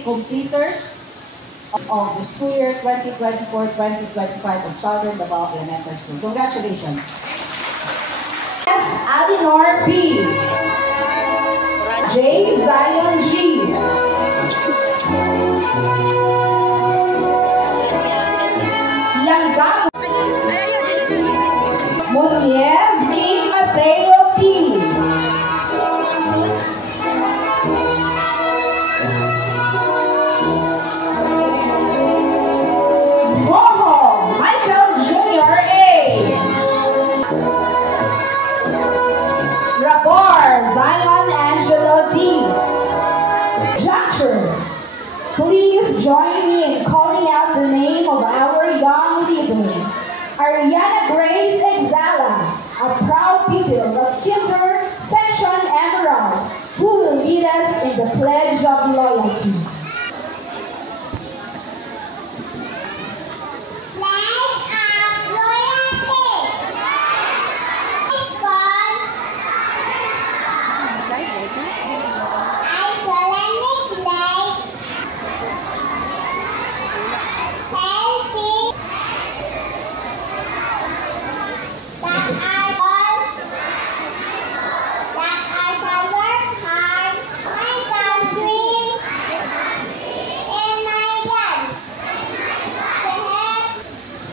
3 completers of the school year 2024-2025 of Southern Davao Elementary School. Congratulations. S. Alinor B. J. Zion G. Langgam Muñez King Mateo P. Boho Michael Jr. A. Rabor Zion Angelo D. Juncture. Please join me in calling out the name of our young leader, Ariana Grace Exala, a proud pupil of Kinder Section Emerald, who will lead us in the Pledge of Loyalty.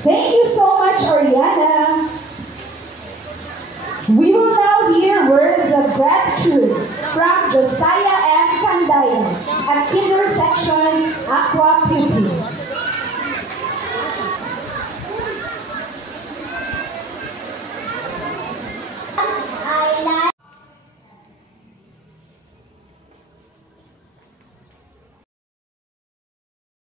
Thank you so much, Ariana. We will now hear words of gratitude from Josiah M. Candaya, a Kinder Section Aqua pupil.